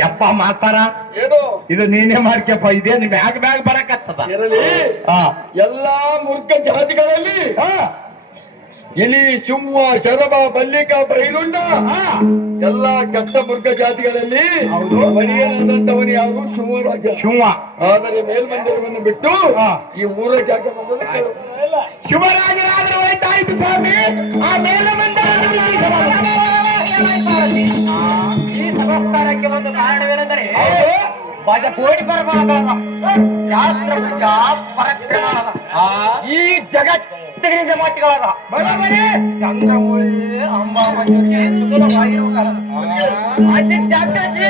ಯಪ್ಪ ಮಾತಾರ ಇದು ನೀನೇ ಮಾಡ್ಕಪ್ಪ, ಇದೇನು ಬ್ಯಾಗ್ ಬ್ಯಾಗ್ ಬರಕತ್ತದ. ಎಲ್ಲಾ ಮೂರ್ಖ ಜಾತಿಗಳಲ್ಲಿ ಇಲಿ, ಸಿಂಹ, ಶರಭ, ಮಲ್ಲಿಕ, ಬೈರುಂಡ ಎಲ್ಲಾ ಕೆಟ್ಟ ಮೂರ್ಖ ಜಾತಿಗಳಲ್ಲಿ ಮಣಿಯನಾದಂತವನು ಯಾರು? ಶಿವರಾಜ. ಶಿವ. ಆದರೆ ಮೇಲ್ಮಂದಿರವನ್ನು ಬಿಟ್ಟು ಈ ಮೂರ ಜಾಗ ಶಿವರಾಜರಾದ್ರೆ ಹೋಯ್ತಾಯ್ತು ಸ್ವಾಮಿ. ಆ ಮೇಲ್ಮಂದಿರ ಈ ಸಂಸ್ಕಾರಕ್ಕೆ ಒಂದು ಕಾರಣವೇನೆಂದರೆ ಕೋಟಿ ಪರಮಾನದ ಶಾಸ್ತ್ರ ಪರಕ್ಷಣದ ಈ ಜಗತ್ತಿನ ಮಾತುಗಳಾದ ಚಂದ್ರಮೂಳಿ ಅಂಬಾಮಂಜುಗೆ ಸುಲಭವಾಗಿರುವ ಕಾಲ ಅತಿ ಜಗತ್ತಿಗೆ